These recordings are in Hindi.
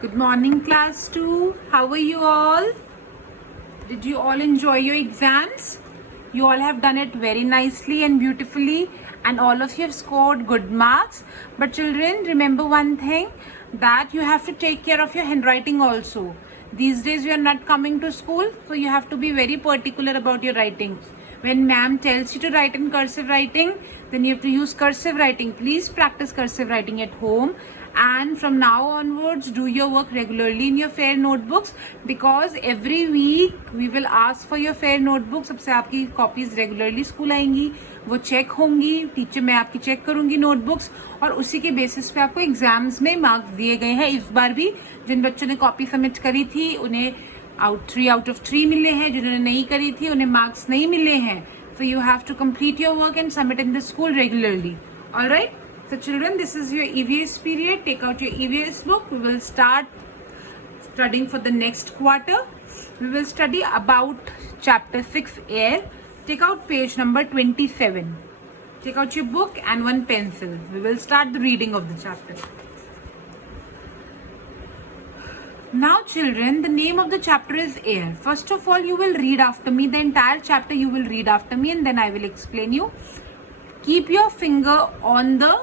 Good morning, class 2. How are you all? Did you all enjoy your exams? You all have done it very nicely and beautifully, and all of you have scored good marks. But children, remember one thing, that you have to take care of your handwriting also. These days you are not coming to school, so you have to be very particular about your writing. When ma'am tells you to write in cursive writing, then you have to use cursive writing. Please practice cursive writing at home, and from now onwards do your work regularly in your fair notebooks, because every week we will ask for your fair notebooks. सबसे आपकी कॉपीज रेगुलरली स्कूल आएंगी, वो चेक होंगी, टीचर मैं आपकी चेक करूंगी नोटबुक्स, और उसी के बेसिस पे आपको एग्जाम्स में मार्क्स दिए गए हैं. इस बार भी जिन बच्चों ने कॉपी सबमिट करी थी उन्हें 3 out of 3 मिले हैं, जिन्होंने नहीं करी थी उन्हें मार्क्स नहीं मिले हैं. So you have to complete your work and submit in the school regularly. All right. So children, this is your EVS period. Take out your EVS book. We will start studying for the next quarter. We will study about chapter 6 air. Take out page number 27. Take out your book and one pencil. We will start the reading of the chapter. Now children, the name of the chapter is air. First of all, you will read after me. The entire chapter you will read after me, and then I will explain you. Keep your finger on the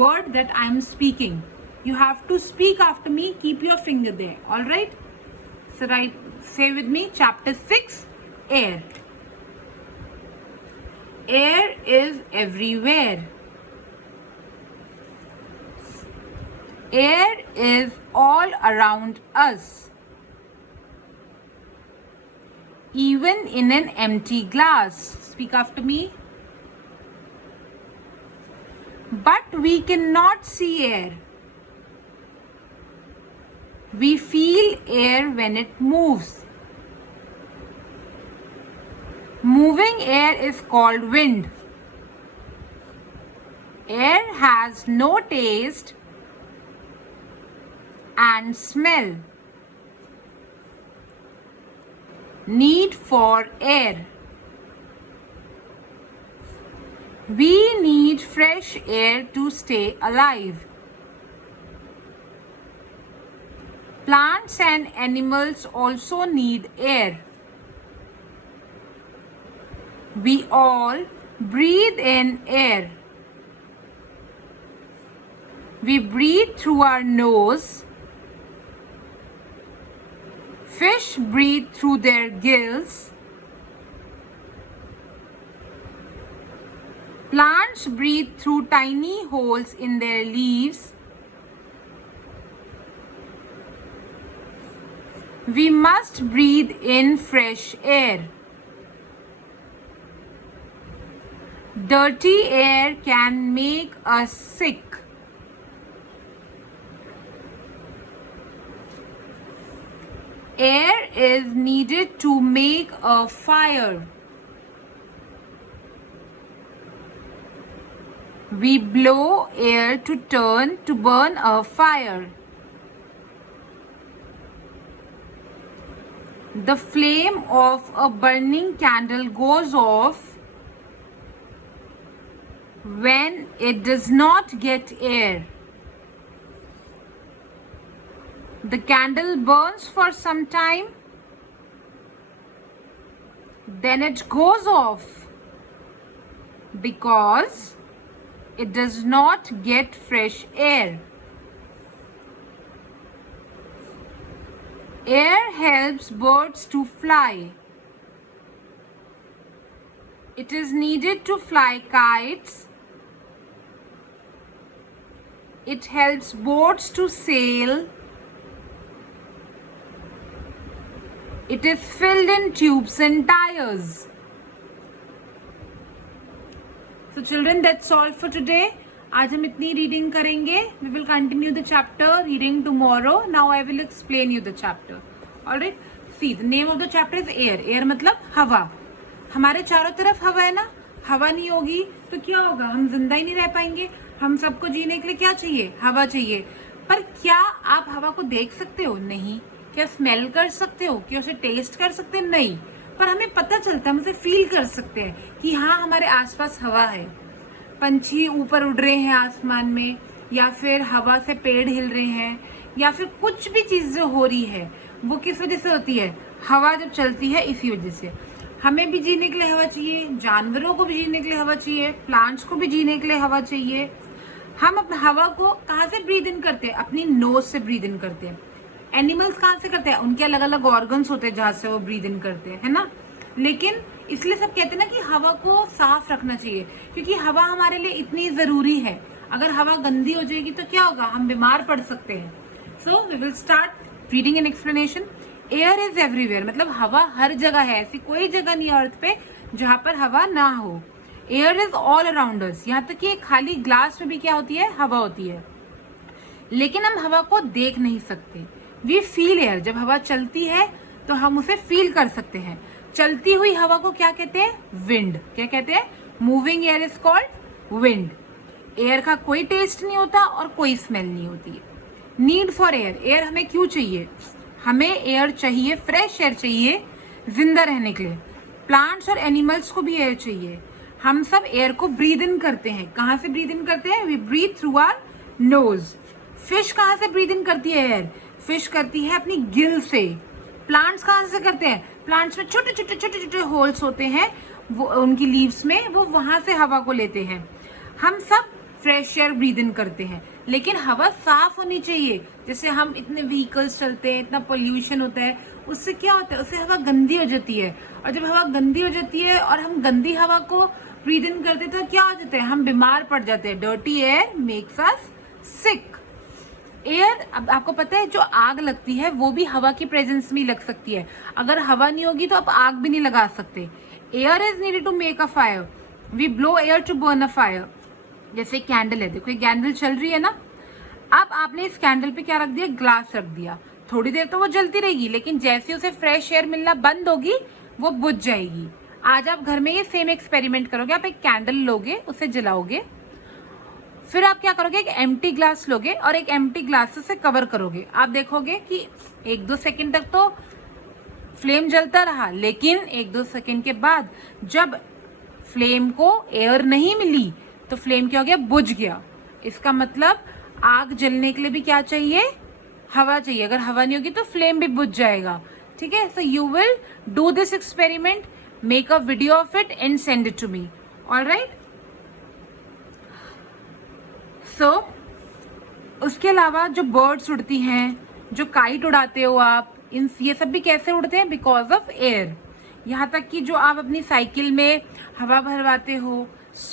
word that I am speaking. You have to speak after me. Keep your finger there. All right. So say with me. Chapter 6, air. Air is everywhere. Air is all around us, even in an empty glass. Speak after me. But we cannot see air. We feel air when it moves. Moving air is called wind. Air has no taste and smell. Need for air. We need fresh air to stay alive. Plants and animals also need air. We all breathe in air. We breathe through our nose. Fish breathe through their gills. Plants breathe through tiny holes in their leaves. We must breathe in fresh air. Dirty air can make us sick. Air is needed to make a fire. We blow air to burn a fire. The flame of a burning candle goes off when it does not get air. The candle burns for some time, then it goes off because it does not get fresh air. Air helps birds to fly. It is needed to fly kites. It helps boats to sail. It is filled in tubes and tires. So children, that's all for today. आज हम इतनी रीडिंग करेंगे. We will continue the chapter reading tomorrow. Now I will explain you the chapter. All right. See, the name of the chapter is air. Air मतलब हवा. हमारे चारों तरफ हवा है ना. हवा नहीं होगी तो क्या होगा? हम जिंदा ही नहीं रह पाएंगे. हम सबको जीने के लिए क्या चाहिए? हवा चाहिए. पर क्या आप हवा को देख सकते हो? नहीं. क्या स्मेल कर सकते हो? क्या उसे टेस्ट कर सकते हैं? नहीं. पर हमें पता चलता है, हम उसे फील कर सकते हैं कि हाँ हमारे आसपास हवा है. पंछी ऊपर उड़ रहे हैं आसमान में, या फिर हवा से पेड़ हिल रहे हैं, या फिर कुछ भी चीज जो हो रही है वो किस वजह से होती है, हवा जब चलती है इसी वजह से। हमें भी जीने के लिए हवा चाहिए, जानवरों को भी जीने के लिए हवा चाहिए, प्लांट्स को भी जीने के लिए हवा चाहिए। हम अपनी हवा को कहाँ से ब्रीद इन करते हैं, अपनी नोज से ब्रीद इन करते हैं। एनिमल्स कहाँ से करते हैं, उनके अलग अलग ऑर्गन्स होते हैं जहाँ से वो ब्रीद इन करते हैं, है ना। लेकिन इसलिए सब कहते हैं ना कि हवा को साफ रखना चाहिए, क्योंकि हवा हमारे लिए इतनी जरूरी है। अगर हवा गंदी हो जाएगी तो क्या होगा, हम बीमार पड़ सकते हैं। So we will start reading an explanation. Air is everywhere, मतलब हवा हर जगह है, ऐसी कोई जगह नहीं है अर्थ पे जहां पर हवा ना हो। Air is all around us, यहाँ तक कि खाली ग्लास में भी क्या होती है, हवा होती है, लेकिन हम हवा को देख नहीं सकते। वी फील एयर, जब हवा चलती है तो हम उसे फील कर सकते हैं। चलती हुई हवा को क्या कहते हैं, विंड। क्या कहते हैं, moving air is called wind. Air का कोई टेस्ट नहीं होता और कोई स्मेल नहीं होती है। नीड फॉर एयर, एयर हमें क्यों चाहिए, हमें एयर चाहिए, फ्रेश एयर चाहिए जिंदा रहने के लिए। प्लांट्स और एनिमल्स को भी एयर चाहिए। हम सब एयर को ब्रीद इन करते हैं। कहाँ से ब्रीद इन करते हैं, we breathe through our nose. Fish कहाँ से ब्रीद इन करती है एयर, फिश करती है अपनी गिल से। प्लांट्स कहाँ से करते हैं, प्लांट्स में छोटे छोटे छोटे छोटे होल्स होते हैं, वो उनकी लीव्स में, वो वहां से हवा को लेते हैं। हम सब फ्रेश एयर ब्रीद इन करते हैं, लेकिन हवा साफ होनी चाहिए। जैसे हम इतने व्हीकल्स चलते हैं, इतना पोल्यूशन होता है, उससे क्या होता है, उससे हवा गंदी हो जाती है। और जब हवा गंदी हो जाती है और हम गंदी हवा को ब्रीद इन करते हैं तो क्या हो जाता है, हम बीमार पड़ जाते हैं। डर्टी एयर मेक्स अस सिक। एयर, अब आपको पता है जो आग लगती है वो भी हवा की प्रेजेंस में लग सकती है। अगर हवा नहीं होगी तो आप आग भी नहीं लगा सकते। Air is needed to make a fire, we blow air to burn a fire. जैसे कैंडल है, देखो ये कैंडल चल रही है ना, अब आपने इस कैंडल पे क्या रख दिया, ग्लास रख दिया। थोड़ी देर तो वो जलती रहेगी, लेकिन जैसे उसे फ्रेश एयर मिलना बंद होगी वो बुझ जाएगी। आज आप घर में ये सेम एक्सपेरिमेंट करोगे। आप एक कैंडल लोगे, उसे जलाओगे, फिर आप क्या करोगे, एक एम्प्टी ग्लास लोगे और एक एम्प्टी ग्लास से कवर करोगे। आप देखोगे कि 1-2 सेकंड तक तो फ्लेम जलता रहा, लेकिन 1-2 सेकंड के बाद जब फ्लेम को एयर नहीं मिली तो फ्लेम क्या हो गया, बुझ गया। इसका मतलब आग जलने के लिए भी क्या चाहिए, हवा चाहिए। अगर हवा नहीं होगी तो फ्लेम भी बुझ जाएगा। ठीक है, so you will do this experiment, make a video of it and send it to me. Alright, so उसके अलावा जो बर्ड्स उड़ती हैं, जो काइट उड़ाते हो आप, इन ये सब भी कैसे उड़ते हैं, बिकॉज ऑफ एयर। यहाँ तक कि जो आप अपनी साइकिल में हवा भरवाते हो,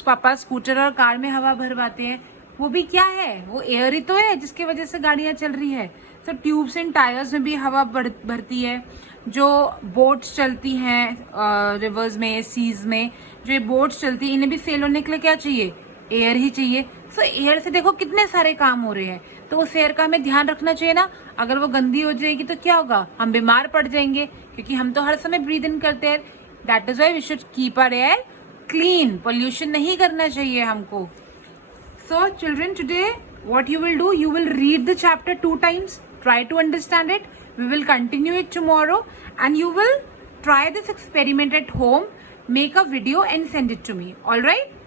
पापा स्कूटर और कार में हवा भरवाते हैं, वो भी क्या है, वो एयर ही तो है जिसकी वजह से गाड़ियाँ चल रही है। तो ट्यूब्स एंड टायर्स में भी हवा भरती है। जो बोट्स चलती हैं रिवर्स में, सीज में, जो ये बोट्स चलती हैं, इन्हें भी सेल होने के लिए क्या चाहिए, एयर ही चाहिए। सो एयर से देखो कितने सारे काम हो रहे हैं, तो उस एयर का हमें ध्यान रखना चाहिए ना। अगर वो गंदी हो जाएगी तो क्या होगा, हम बीमार पड़ जाएंगे, क्योंकि हम तो हर समय ब्रीद इन करते हैं। That is why we should keep our air clean. Pollution नहीं करना चाहिए हमको। So children, today what you will do, you will read the chapter 2 times, try to understand it. We will continue it tomorrow and you will try this experiment at home, make a video and send it to me. All right,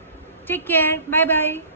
take care, bye bye.